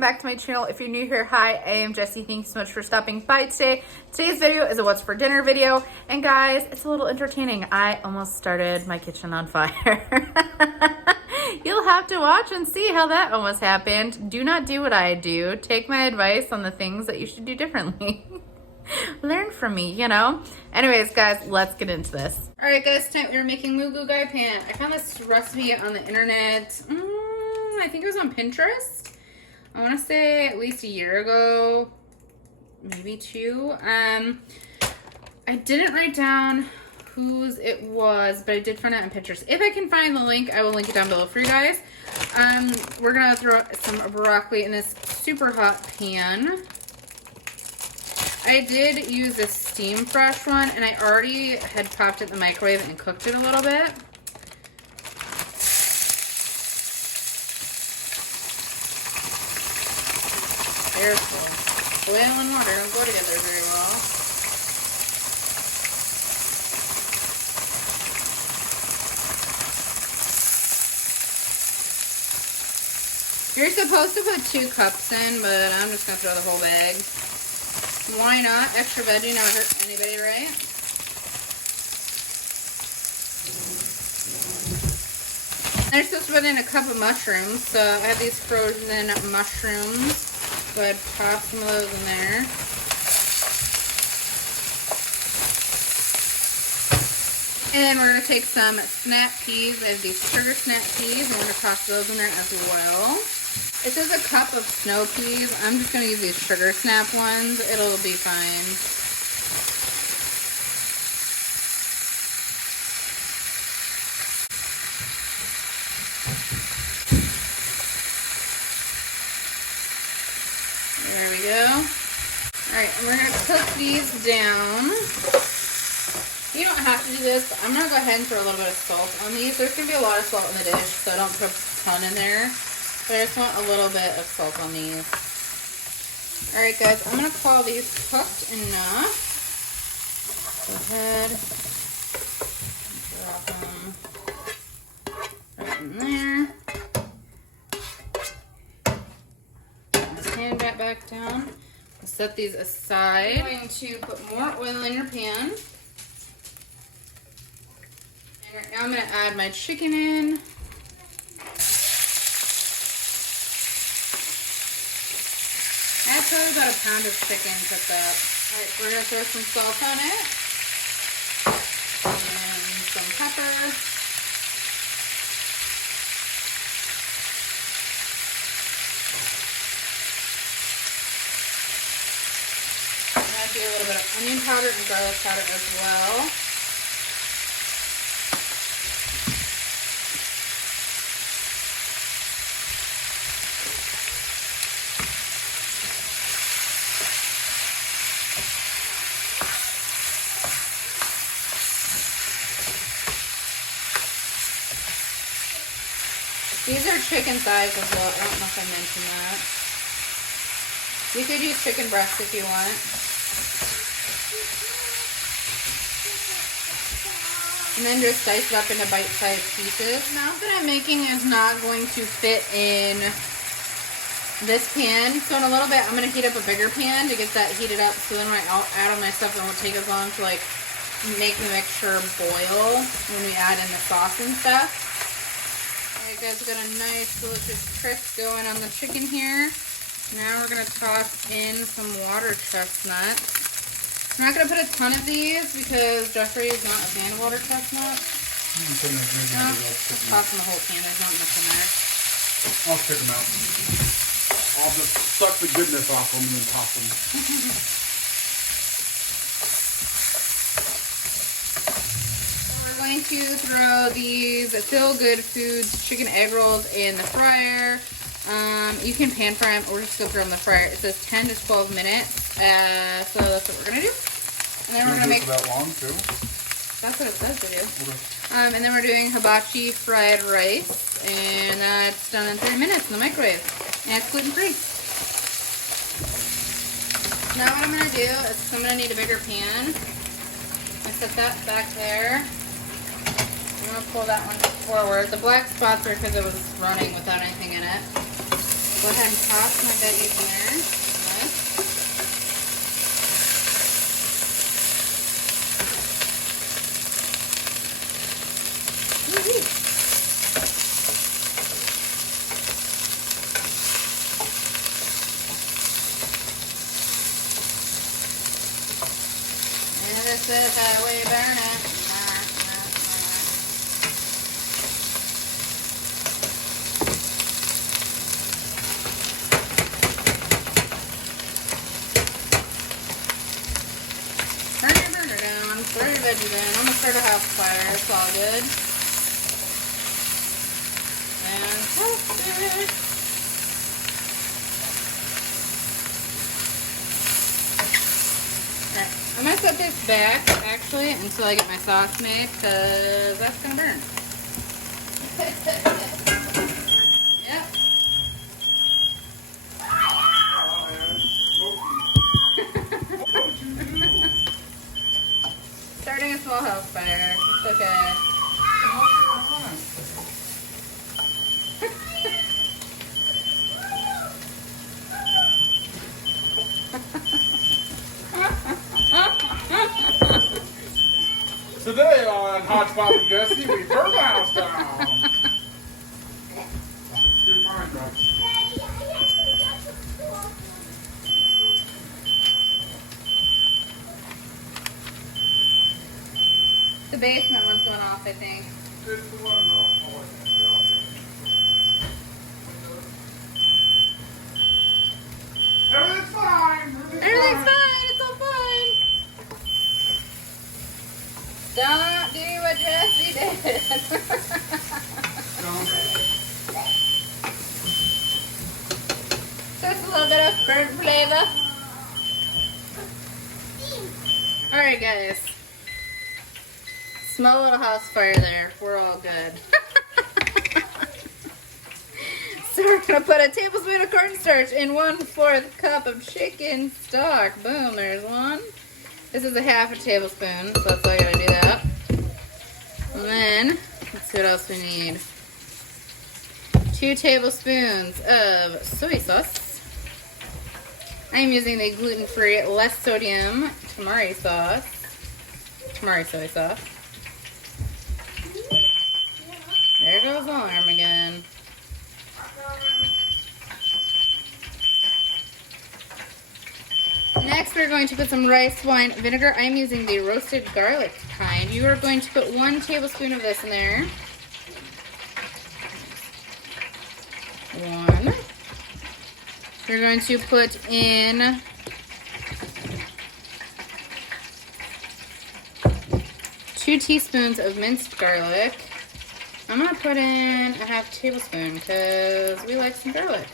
welcome back to my channel. If you're new here, hi, I am Jessi. Thank you so much for stopping by today. Today's video is a what's for dinner video. And guys, it's a little entertaining. I almost started my kitchen on fire. You'll have to watch and see how that almost happened. Do not do what I do. Take my advice on the things that you should do differently. Learn from me, you know? Anyways, guys, let's get into this. All right, guys, tonight we're making moo goo gai pan. I found this recipe on the internet. I think it was on Pinterest. I want to say at least a year ago, maybe two. I didn't write down whose it was, but I did find it on Pinterest. If I can find the link, I will link it down below for you guys. We're gonna throw some broccoli in this super hot pan. I did use a steam fresh one, and I already had popped it in the microwave and cooked it a little bit. Careful. Oil and water don't go together very well. You're supposed to put 2 cups in, but I'm just going to throw the whole bag. Why not? Extra veggie never hurt anybody, right? I'm supposed to put in a cup of mushrooms, so I have these frozen mushrooms. Go ahead and pop some of those in there. And then we're going to take some snap peas. I have these sugar snap peas, and we're going to toss those in there as well. It says a cup of snow peas. I'm just going to use these sugar snap ones. It'll be fine. There we go. Alright, and we're going to cook these down. You don't have to do this, but I'm going to go ahead and throw a little bit of salt on these. There's going to be a lot of salt in the dish, so I don't put a ton in there. But I just want a little bit of salt on these. Alright guys, I'm going to call these cooked enough. Go ahead. Drop them right in there. Hand that back down. I'll set these aside. I'm going to put more oil in your pan. And now I'm going to add my chicken in. I have probably about a pound of chicken cooked up. Alright, we're going to throw some salt on it. And some pepper. Do a little bit of onion powder and garlic powder as well. These are chicken thighs as well. I don't know if I mentioned that. You could use chicken breast if you want. And then just dice it up into bite-sized pieces. The amount that I'm making is not going to fit in this pan. So in a little bit, I'm going to heat up a bigger pan to get that heated up. So then when I add all my stuff, it won't take as long to like make the mixture boil when we add in the sauce and stuff. Alright guys, we got a nice delicious crisp going on the chicken here. Now we're going to toss in some water chestnuts. I'm not going to put a ton of these because Jeffrey is not a fan of water chestnuts. Just toss in the whole pan. There's not much in there. I'll pick them out. I'll just suck the goodness off them and then toss them. We're going to throw these Feel Good Foods chicken egg rolls in the fryer. You can pan fry them or just go throw them in the fryer. It says 10 to 12 minutes. So that's what we're going to do. And then we're going to make that long too? That's what it says to do. Okay. And then we're doing hibachi fried rice. And that's done in 30 minutes in the microwave. And it's gluten free. Now what I'm going to do is I'm going to need a bigger pan. I set that back there. I'm going to pull that one forward. The black spots are because it was running without anything in it. Go ahead and toss my veggies in there. And this is how we burn it. Burner down. Throw your veggies in. I'm gonna start a house fire. It's all good. Fantastic. Alright, I'm gonna set this back actually until I get my sauce made because that's gonna burn. Yep. Starting a small house fire. It's okay. Today on Hodgepodge with Jessi, we burn the house down. You're fine, bro. The basement one's going off, I think. It's the one Everything's fine. Everything's fine. It's all fine. Don't do what Jessi did. Just a little bit of burnt flavor. Alright, guys. Small little house fire there. We're all good. So we're going to put a tablespoon of cornstarch in 1/4 cup of chicken stock. Boom, there's one. This is a half a tablespoon, so that's all you got to do that. And then, let's see what else we need. 2 tablespoons of soy sauce. I am using the gluten-free, less sodium tamari sauce. Tamari soy sauce. There goes the alarm again. Next, we're going to put some rice wine vinegar. I'm using the roasted garlic kind. You are going to put 1 tablespoon of this in there. 1. You're going to put in 2 teaspoons of minced garlic. I'm going to put in a half tablespoon because we like some garlic.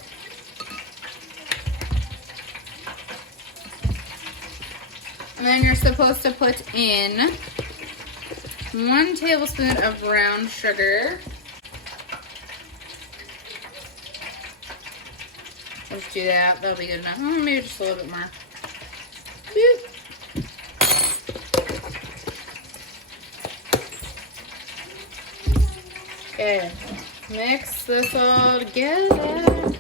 And then you're supposed to put in 1 tablespoon of brown sugar. Let's do that. That'll be good enough. Oh, maybe just a little bit more. Whew. Okay, mix this all together.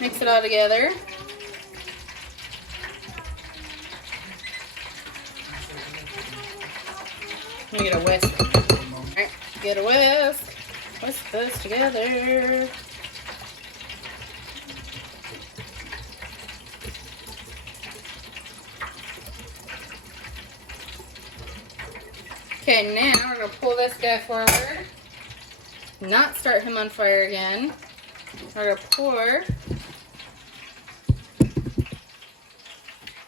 Mix it all together. Let me get a whisk. Alright, get a whisk. Whisk this together. Okay, now we're going to pull this guy forward. Not start him on fire again. We're going to pour.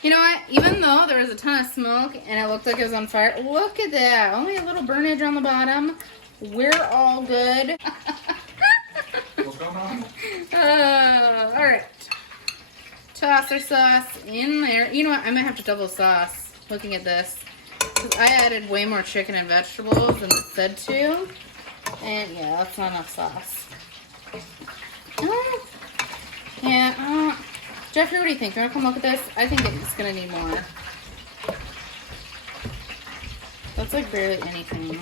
You know what? Even though there was a ton of smoke and it looked like it was on fire, look at that. Only a little burnage on the bottom. We're all good. What's going on? Alright. Toss our sauce in there. You know what? I might have to double sauce looking at this. Because I added way more chicken and vegetables than it said to. And yeah, that's not enough sauce. Yeah, Jeffrey, what do you think? You want to come look at this? I think it's going to need more. That's like barely anything.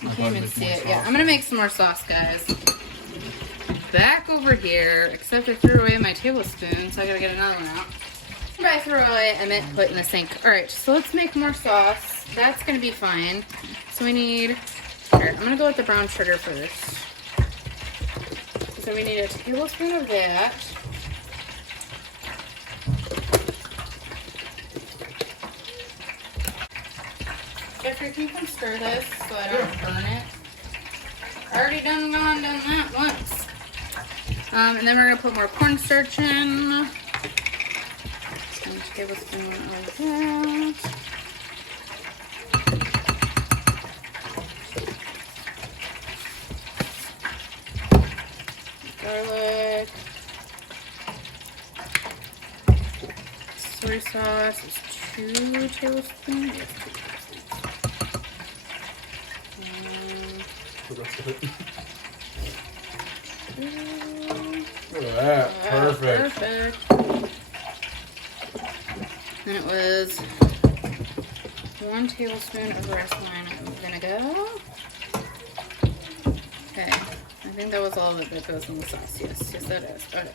You can't even see it. Yeah, I'm going to make some more sauce, guys. back over here, except I threw away my tablespoon, so I gotta get another one out. By throw away, I meant put in the sink. All right, so let's make more sauce. That's gonna be fine. So we need, all right, I'm gonna go with the brown sugar first. So we need a tablespoon of that. Jeffrey, can you come stir this so I don't burn it? I already done that once. And then we're gonna put more cornstarch in. And a tablespoon of that. Garlic. Soy sauce is 2 tablespoons. Yes, 2 tablespoons. The rest of it. Look at that. Perfect. Perfect. And it was 1 tablespoon of rice wine vinegar. Okay. I think that was all that goes in the sauce. Yes, that is. Okay.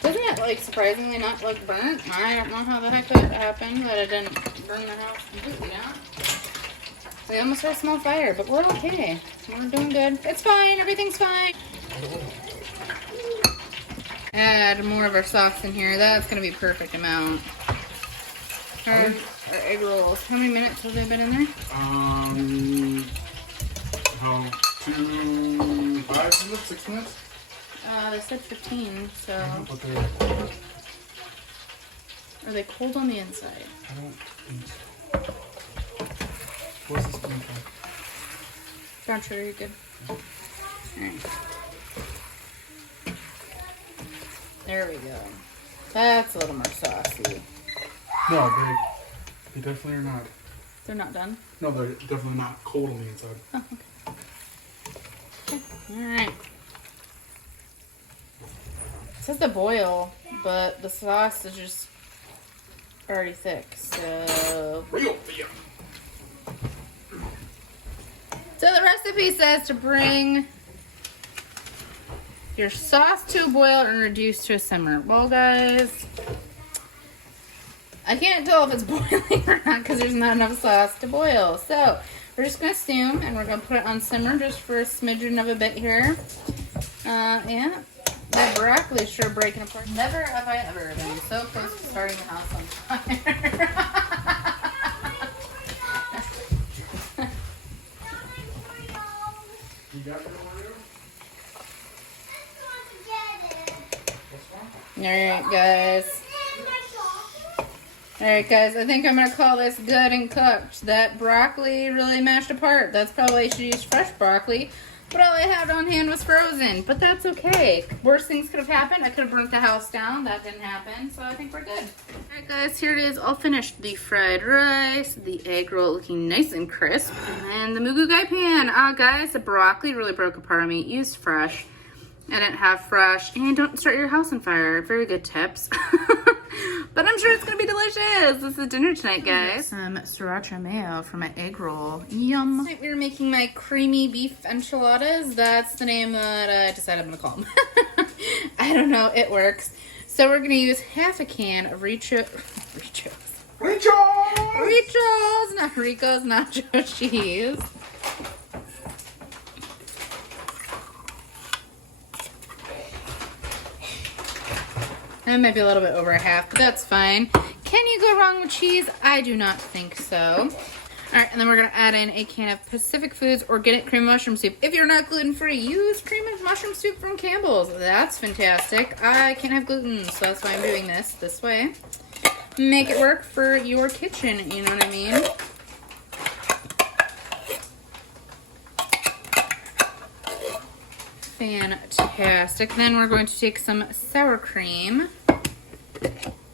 Doesn't it, like, surprisingly not look burnt? I don't know how the heck that happened, that it didn't burn the house completely out. We almost had a small fire, but we're okay. We're doing good. It's fine. Everything's fine. Add more of our sauce in here. That's going to be perfect amount. Our egg rolls. How many minutes have they been in there? How, 2, 5 minutes, 6 minutes? They said 15, so. But Are they cold on the inside? I don't think so. Where's this coming from? Brown sugar, you're good. Alright. There we go. That's a little more saucy. No, they definitely are not. They're not done? No, they're definitely not cold on the inside. Oh, okay. Alright. It says to boil, but the sauce is just already thick, so. Real beer. So the recipe says to bring your sauce to a boil and reduce to a simmer. Well, guys, I can't tell if it's boiling or not because there's not enough sauce to boil. So we're just going to steam and we're going to put it on simmer just for a smidgen of a bit here. Yeah, that broccoli is sure breaking apart. Never have I ever been so close to starting the house on fire. You got your Oreo? Alright, guys. Alright, guys, I think I'm going to call this good and cooked. That broccoli really mashed apart. That's probably I should use fresh broccoli. But all I had on hand was frozen. But that's okay. Worst things could have happened. I could have burnt the house down. That didn't happen. So I think we're good. Alright, guys, here it is. All finished. The fried rice, the egg roll looking nice and crisp, and the mugu gai pan. Guys, the broccoli really broke apart on me. Use fresh. I didn't have fresh. And don't start your house on fire. Very good tips. But I'm sure it's going to be delicious. This is dinner tonight, guys. Some sriracha mayo for my egg roll. Yum. Tonight we were making my creamy beef enchiladas. That's the name that I decided I'm going to call them. I don't know. It works. So we're going to use half a can of Ricos, not Ricos Nacho cheese. That might be a little bit over a half, but that's fine. Can you go wrong with cheese? I do not think so. All right, and then we're gonna add in a can of Pacific Foods organic cream mushroom soup. If you're not gluten-free, use cream of mushroom soup from Campbell's. That's fantastic. I can't have gluten, so that's why I'm doing this way. Make it work for your kitchen, you know what I mean? Fantastic. Then we're going to take some sour cream.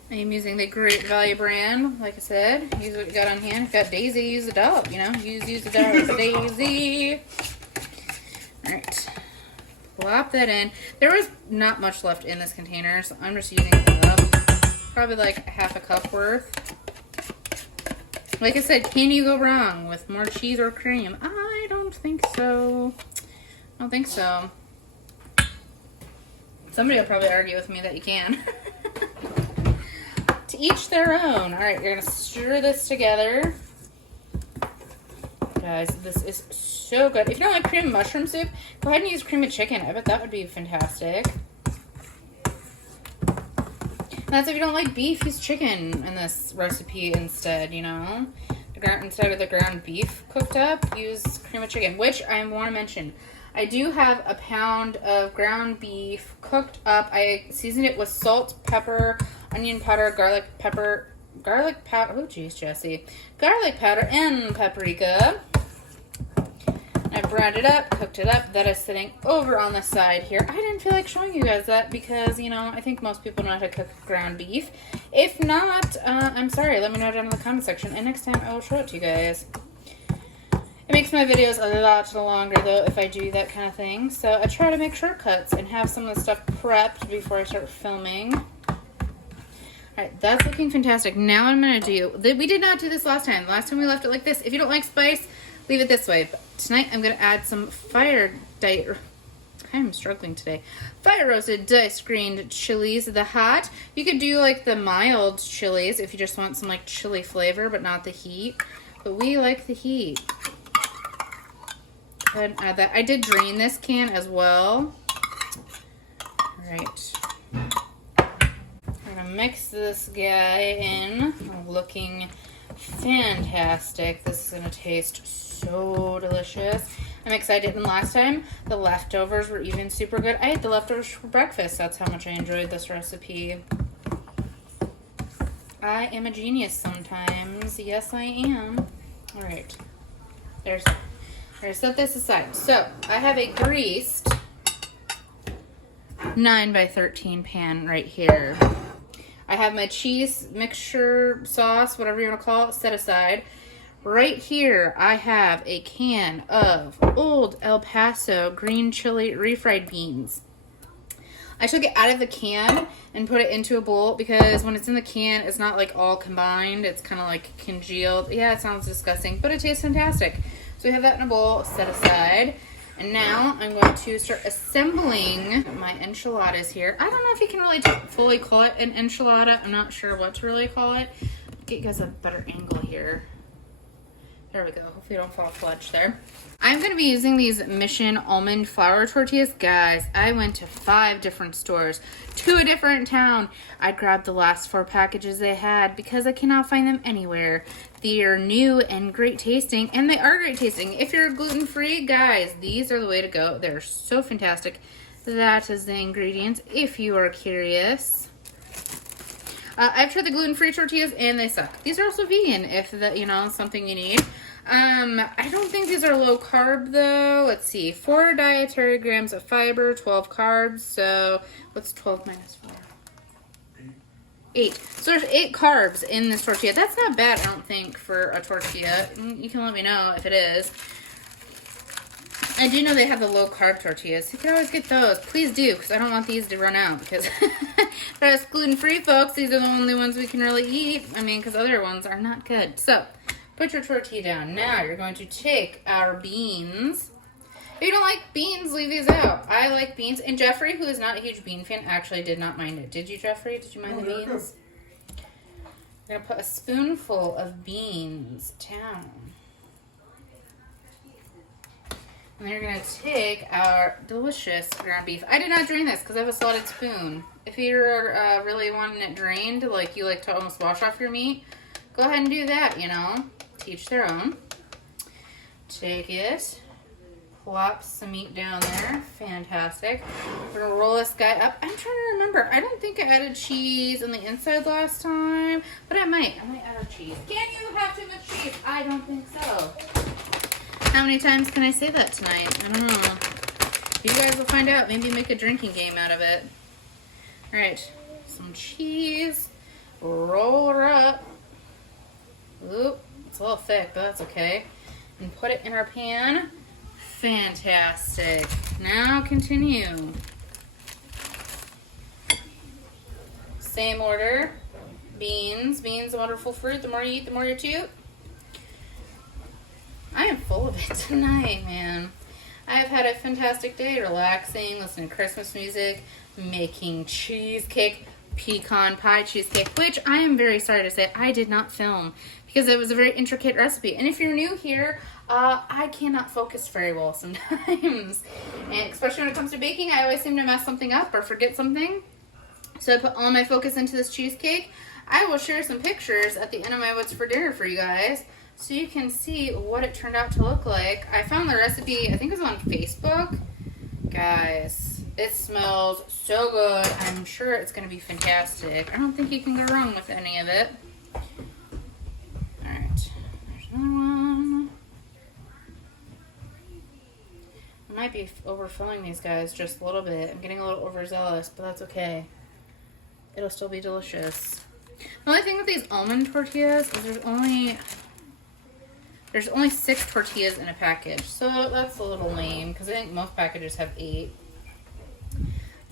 I'm using the Great Value brand. Like I said, use what you got on hand. If you got Daisy, use the dollop, you know? Use the dollop. Daisy. Alright. Plop that in. There was not much left in this container, so I'm just using probably like half a cup worth. Like I said, can you go wrong with more cheese or cream? I don't don't think so. I don't think so. Somebody will probably argue with me that you can. To each their own. All right, you're gonna stir this together. Guys, this is so good. If you don't like cream of mushroom soup, go ahead and use cream of chicken. I bet that would be fantastic. And that's if you don't like beef, use chicken in this recipe instead, you know? Instead of the ground beef cooked up, use cream of chicken, which I want to mention. I do have a pound of ground beef cooked up. I seasoned it with salt, pepper, onion powder, garlic powder, oh geez, Jessi. Garlic powder and paprika. I browned it up, cooked it up. That is sitting over on the side here. I didn't feel like showing you guys that because, you know, I think most people know how to cook ground beef. If not, I'm sorry. Let me know down in the comment section. And next time I will show it to you guys. It makes my videos a lot longer, though, if I do that kind of thing. So I try to make shortcuts and have some of the stuff prepped before I start filming. Alright, that's looking fantastic. Now what I'm going to do... We did not do this last time. Last time we left it like this. If you don't like spice, leave it this way. But tonight I'm going to add some I'm struggling today. Fire roasted diced green chilies, the hot. You could do like the mild chilies if you just want some like chili flavor, but not the heat. But we like the heat. Go ahead and add that. I did drain this can as well. Alright. We're gonna mix this guy in. Looking fantastic. This is gonna taste so delicious. I'm excited. And last time, the leftovers were even super good. I ate the leftovers for breakfast. That's how much I enjoyed this recipe. I am a genius sometimes. Yes, I am. All right. There's that. All right, set this aside. So, I have a greased 9x13 pan right here. I have my cheese mixture sauce, whatever you want to call it, set aside. Right here, I have a can of Old El Paso green chili refried beans. I took it out of the can and put it into a bowl because when it's in the can, it's not like all combined. It's kind of like congealed. Yeah, it sounds disgusting, but it tastes fantastic. So we have that in a bowl set aside. And now I'm going to start assembling my enchiladas here. I don't know if you can really fully call it an enchilada. I'm not sure what to really call it. Get you guys a better angle here. There we go. Hopefully I don't fall fledged there. I'm going to be using these Mission almond flour tortillas. Guys, I went to 5 different stores to a different town. I grabbed the last 4 packages they had because I cannot find them anywhere. They are new and great tasting, and they are great tasting. If you're gluten-free, guys, these are the way to go. They're so fantastic. That is the ingredients if you are curious. I've tried the gluten-free tortillas and they suck. These are also vegan if that, you know, something you need. I don't think these are low carb though. Let's see. 4 dietary grams of fiber, 12 carbs. So what's 12 minus 4? 8. So there's 8 carbs in this tortilla. That's not bad, I don't think, for a tortilla. You can let me know if it is. I do know they have the low carb tortillas. You can always get those. Please do, because I don't want these to run out. Because for us gluten-free folks, these are the only ones we can really eat. I mean, because other ones are not good. So, put your tortilla down. Now, you're going to take our beans. If you don't like beans, leave these out. I like beans. And Jeffrey, who is not a huge bean fan, actually did not mind it. Did you, Jeffrey? Did you mind the beans? We're going to put a spoonful of beans down. And then you're going to take our delicious ground beef. I did not drain this because I have a slotted spoon. If you're really wanting it drained, like you like to almost wash off your meat, go ahead and do that, you know. Teach their own. Take it. Plop some meat down there. Fantastic. We're going to roll this guy up. I'm trying to remember. I don't think I added cheese on the inside last time, but I might. I might add cheese. Can you have too much cheese? I don't think so. How many times can I say that tonight? I don't know. You guys will find out. Maybe make a drinking game out of it. All right. Some cheese. Roll her up. Oop. It's a little thick, but that's okay. And put it in our pan. Fantastic. Now continue. Same order. Beans. Beans, a wonderful fruit. The more you eat, the more you chew. I am full of it tonight, man. I have had a fantastic day, relaxing, listening to Christmas music, making cheesecake, pecan pie cheesecake, which I am very sorry to say I did not film because it was a very intricate recipe. And if you're new here, I cannot focus very well sometimes. And especially when it comes to baking, I always seem to mess something up or forget something. So I put all my focus into this cheesecake. I will share some pictures at the end of my What's for Dinner for you guys so you can see what it turned out to look like. I found the recipe, I think it was on Facebook. Guys, it smells so good. I'm sure it's going to be fantastic. I don't think you can go wrong with any of it. Alright, there's another one. I might be overfilling these guys just a little bit. I'm getting a little overzealous, but that's okay. It'll still be delicious. The only thing with these almond tortillas is there's only 6 tortillas in a package. So that's a little lame because I think most packages have 8.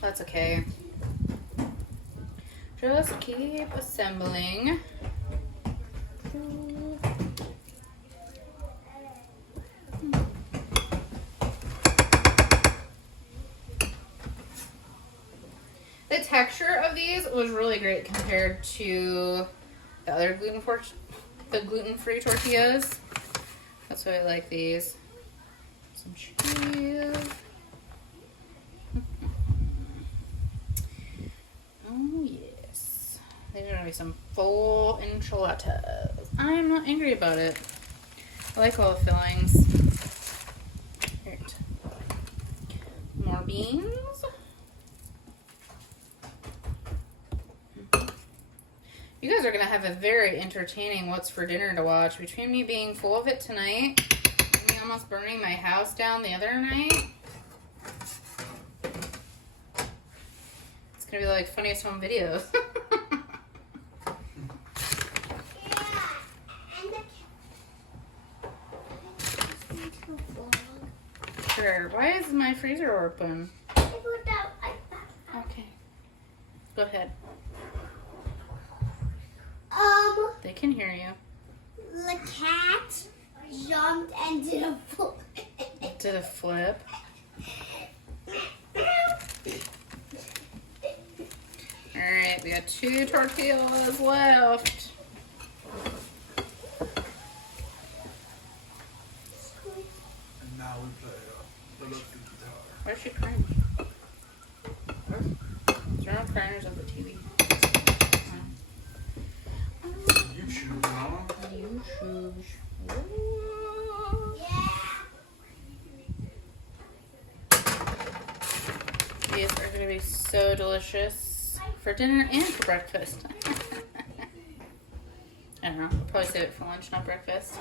That's okay. Just keep assembling. The texture of these was really great compared to the other gluten-free tortillas. That's why I like these. Some cheese. Oh yes. These are gonna be some full enchiladas. I am not angry about it. I like all the fillings. Right. More beans. You guys are going to have a very entertaining What's for Dinner to watch. Between me being full of it tonight and me almost burning my house down the other night. It's going to be like funniest home videos. Sure. Why is my freezer open? Okay. Go ahead. They can hear you. The cat jumped and did a flip. Did a flip. Alright, we got 2 tortillas left. And now we play the electric guitar. Where's she crying? Is there no cryers of the TV? You choose, Mama. You choose. These are going to be so delicious for dinner and for breakfast. I don't know. I'll probably save it for lunch, not breakfast.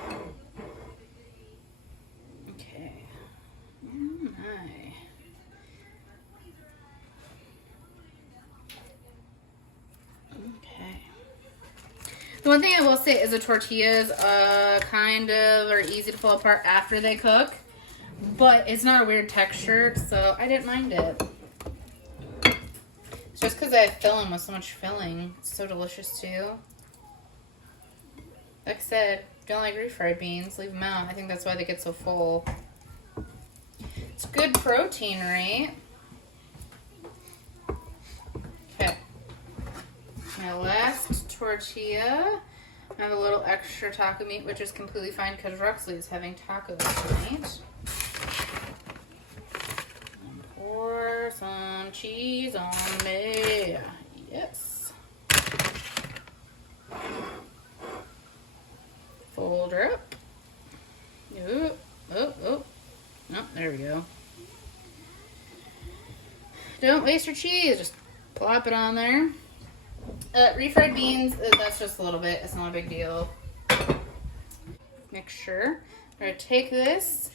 Okay. Oh my. Okay. The one thing I will say is the tortillas kind of are easy to pull apart after they cook, but it's not a weird texture, so I didn't mind it. It's just because I fill them with so much filling. It's so delicious too. Like I said, don't like refried beans, leave them out. I think that's why they get so full. It's good protein, right? Okay. My last tortilla. I have a little extra taco meat, which is completely fine because Ruxley is having tacos tonight. And pour some cheese on me. Yes. Fold her up. Oh, there we go. Don't waste your cheese. Just plop it on there. Refried beans, that's just a little bit. It's not a big deal. Mixture. We're going to take this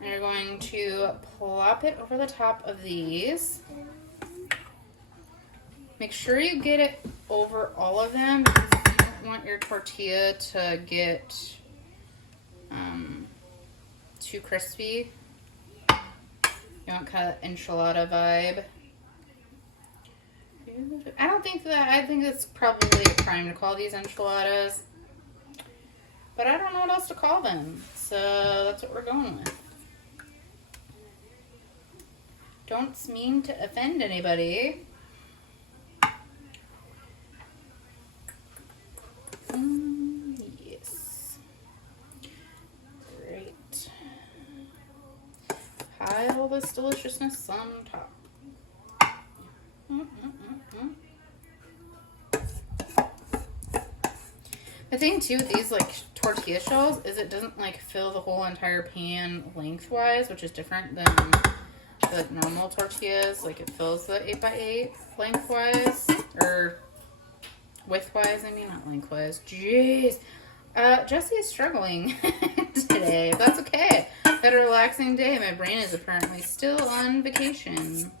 and you're going to plop it over the top of these. Make sure you get it over all of them because you don't want your tortilla to get too crispy. You want kind of enchilada vibe. I think it's probably a crime to call these enchiladas. but I don't know what else to call them. So that's what we're going with. Don't mean to offend anybody. Yes. Great. Pile this deliciousness on top. The thing too with these like tortilla shells is it doesn't like fill the whole entire pan lengthwise, which is different than the normal tortillas. Like it fills the 8x8 lengthwise or widthwise. I mean, not lengthwise. Jeez, Jessi is struggling today. That's okay. Had a relaxing day. My brain is apparently still on vacation.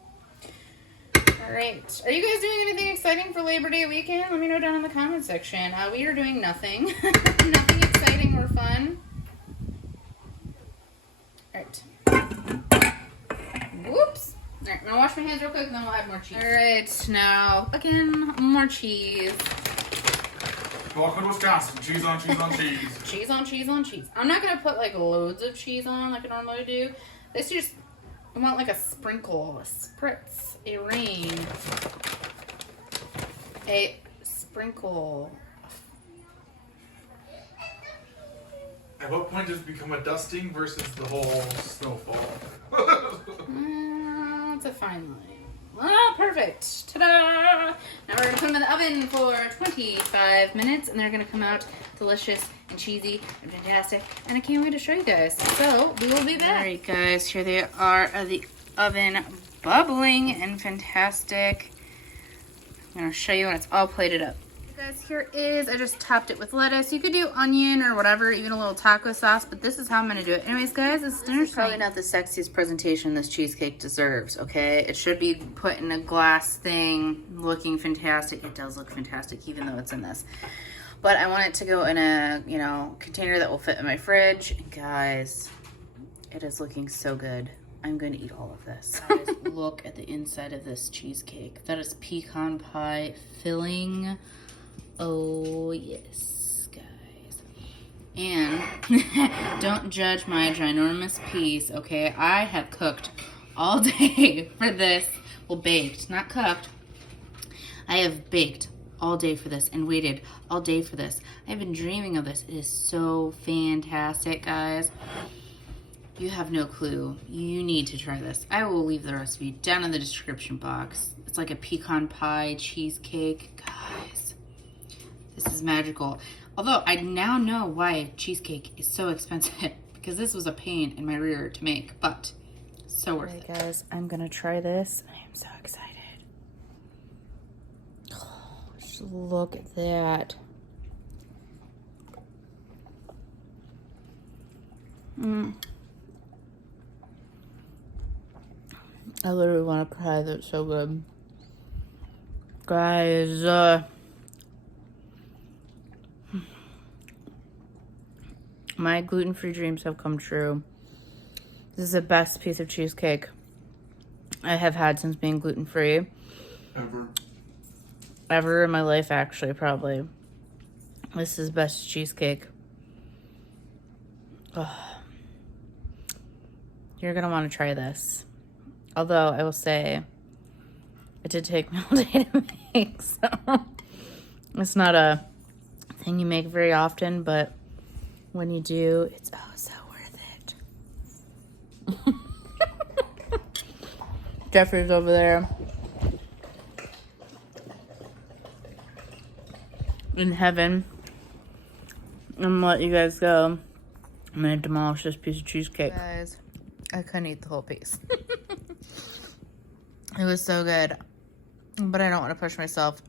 All right. Are you guys doing anything exciting for Labor Day weekend? Let me know down in the comment section. We are doing nothing. Nothing exciting or fun. All right. Whoops. All right. I'm going to wash my hands real quick and then we'll add more cheese. All right. Now, again, more cheese. Welcome to Wisconsin. Cheese on cheese on cheese. Cheese on cheese on cheese. I'm not going to put like loads of cheese on like I normally do. This just, I want like a sprinkle, a spritz, a rain, a sprinkle. At what point does it become a dusting versus the whole snowfall? It's a fine line. Oh, perfect. Ta-da! Now we're going to put them in the oven for 25 minutes, and they're going to come out delicious and cheesy and fantastic. And I can't wait to show you guys. So, we will be back. All right, guys. Here they are at the oven, bubbling and fantastic. I'm going to show you when it's all plated up. Guys, here is, I just topped it with lettuce. You could do onion or whatever, even a little taco sauce, but this is how I'm gonna do it. Anyways, guys, this dinner's probably not the sexiest presentation this cheesecake deserves, okay? It should be put in a glass thing, looking fantastic. It does look fantastic, even though it's in this. But I want it to go in a, you know, container that will fit in my fridge. And guys, it is looking so good. I'm going to eat all of this. Guys, look at the inside of this cheesecake. That is pecan pie filling. Oh, yes, guys. And don't judge my ginormous piece, okay? I have cooked all day for this. Well, baked, not cooked. I have baked all day for this and waited all day for this. I've been dreaming of this. It is so fantastic, guys. You have no clue. You need to try this. I will leave the recipe down in the description box. It's like a pecan pie cheesecake. Guys, this is magical. Although I now know why cheesecake is so expensive, because this was a pain in my rear to make, but so worth it. Guys, I'm gonna try this. I am so excited. Oh, just look at that. I literally want to cry. That's so good. Guys, my gluten-free dreams have come true. This is the best piece of cheesecake I have had since being gluten-free. Ever in my life, actually, probably. This is best cheesecake. Oh. You're going to want to try this. Although, I will say, it did take me all day to make, so it's not a thing you make very often, but when you do, it's oh so worth it. Jeffrey's over there in heaven. I'm gonna let you guys go. I'm gonna demolish this piece of cheesecake. Guys, I couldn't eat the whole piece. It was so good, but I don't want to push myself.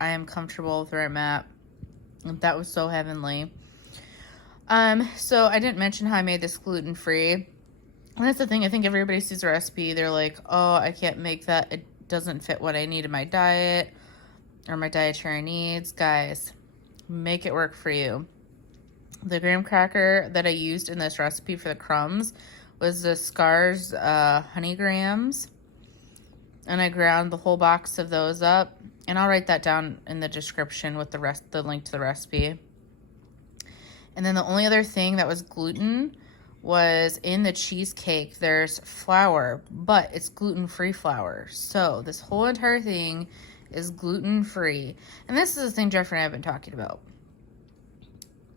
I am comfortable with where I'm at. That was so heavenly. So I didn't mention how I made this gluten-free. And that's the thing. I think everybody sees the recipe. They're like, oh, I can't make that. It doesn't fit what I need in my diet or my dietary needs. Guys, make it work for you. The graham cracker that I used in this recipe for the crumbs was the Schar's Honeygrams. And I ground the whole box of those up. And I'll write that down in the description with the link to the recipe. And then the only other thing that was gluten was in the cheesecake. There's flour, but it's gluten-free flour. So this whole entire thing is gluten-free. And this is the thing Jeffrey and I have been talking about.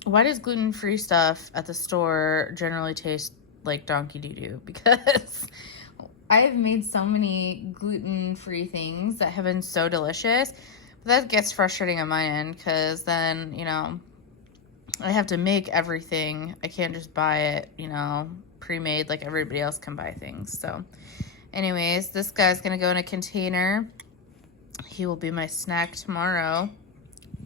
Why does gluten-free stuff at the store generally taste like donkey doo-doo? Because I've made so many gluten-free things that have been so delicious. But that gets frustrating on my end because then, you know, I have to make everything. I can't just buy it, you know, pre-made like everybody else can buy things. So anyways, this guy's going to go in a container. He will be my snack tomorrow.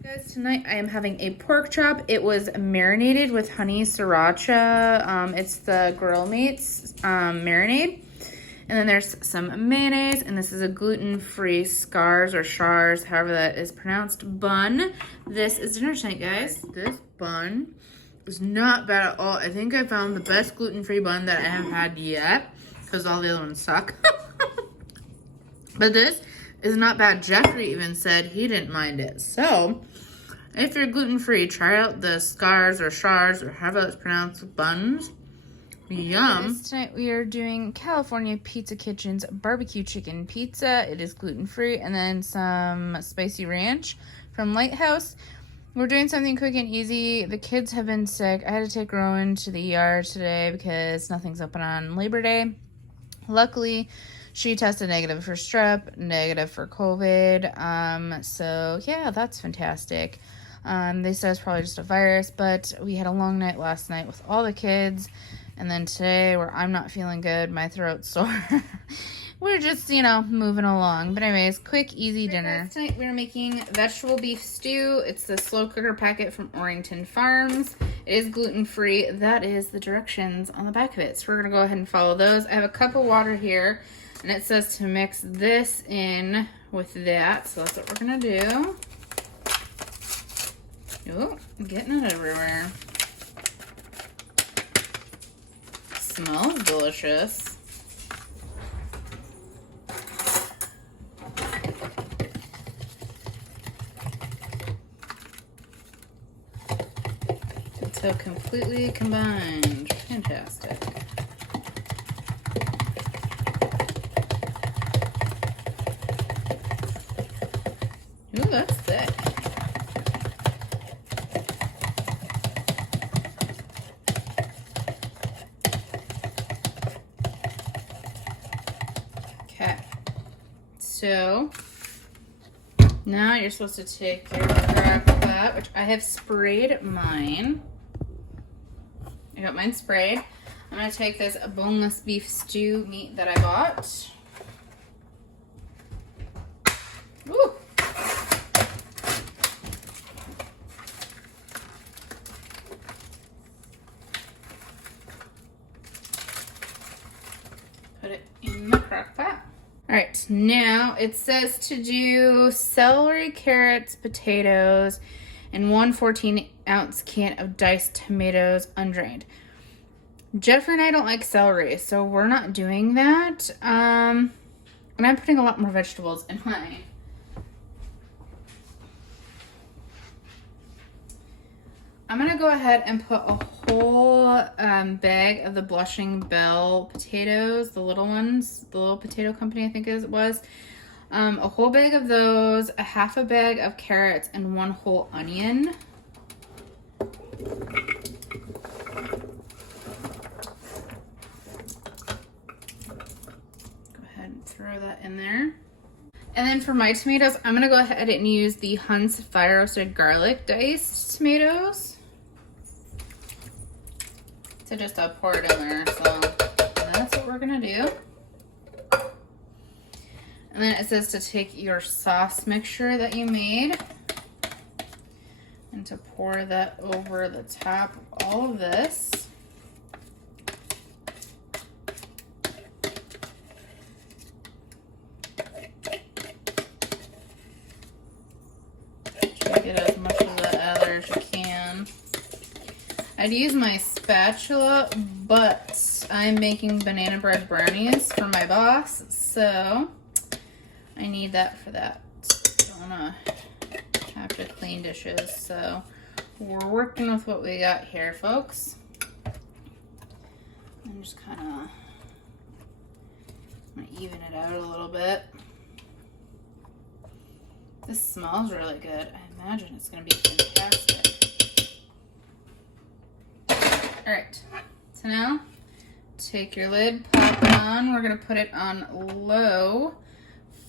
Guys, tonight I am having a pork chop. It was marinated with honey sriracha. It's the Grill Mates marinade. And then there's some mayonnaise, and this is a gluten-free Schars or Schars, however that is pronounced, bun. This is dinner tonight, guys. This bun is not bad at all. I think I found the best gluten-free bun that I have had yet, because all the other ones suck. But this is not bad. Jeffrey even said he didn't mind it. So, if you're gluten-free, try out the Schars or Schars, or however it's pronounced, buns. Yum. Tonight we are doing California Pizza Kitchen's barbecue chicken pizza. It is gluten-free. And then some spicy ranch from Lighthouse. We're doing something quick and easy. The kids have been sick. I had to take Rowan to the ER today because nothing's open on Labor Day. Luckily, she tested negative for strep, negative for COVID. So yeah, that's fantastic. They said it's probably just a virus, but we had a long night last night with all the kids. And then today, where I'm not feeling good, my throat's sore. We're just, you know, moving along. But anyways, quick, easy dinner. Guys, tonight we're making vegetable beef stew. It's the slow cooker packet from Orrington Farms. It is gluten-free. That is the directions on the back of it. So we're going to go ahead and follow those. I have a cup of water here, and it says to mix this in with that. So that's what we're going to do. Oh, I'm getting it everywhere. Smells delicious. It's so completely combined. Fantastic. Ooh, that's thick. So now you're supposed to take your crock pot, which I have sprayed mine. I got mine sprayed. I'm going to take this boneless beef stew meat that I bought. Woo! Put it in my crock pot. All right, now it says to do celery, carrots, potatoes, and 1 14-ounce can of diced tomatoes undrained. Jeffrey and I don't like celery, so we're not doing that. And I'm putting a lot more vegetables in mine. I'm going to go ahead and put a whole bag of the Blushing Bell potatoes, the little ones, the little potato company I think it was. A whole bag of those, a half a bag of carrots, and 1 whole onion. Go ahead and throw that in there. And then for my tomatoes, I'm going to go ahead and use the Hunt's Fire Roasted Garlic diced tomatoes. So just I'll pour it in there. So that's what we're going to do. And then it says to take your sauce mixture that you made and to pour that over the top of all of this. Try to get as much of that out there as you can. I'd use my spatula, but I'm making banana bread brownies for my boss, so I need that for that. Don't wanna have to clean dishes, so we're working with what we got here, folks. I'm just kind of gonna even it out a little bit. This smells really good. I imagine it's gonna be fantastic. All right, so now take your lid, pop it on. We're gonna put it on low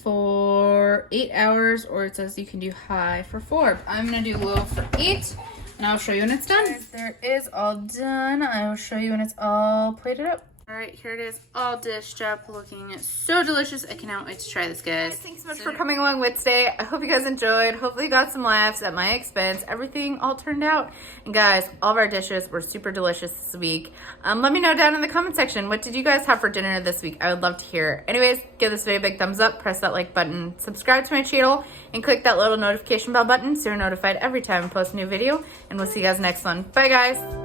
for 8 hours, or it says you can do high for 4. I'm gonna do low for 8, and I'll show you when it's done. There it is, all done. I will show you when it's all plated up. All right, here it is, all dished up, looking so delicious. I cannot wait to try this, guys. Thanks so much for coming along with today. I hope you guys enjoyed. Hopefully you got some laughs at my expense. Everything all turned out. And guys, all of our dishes were super delicious this week. Let me know down in the comment section, what did you guys have for dinner this week? I would love to hear. Anyways, give this video a big thumbs up, press that like button, subscribe to my channel, and click that little notification bell button so you're notified every time I post a new video. And we'll see you guys next one. Bye, guys.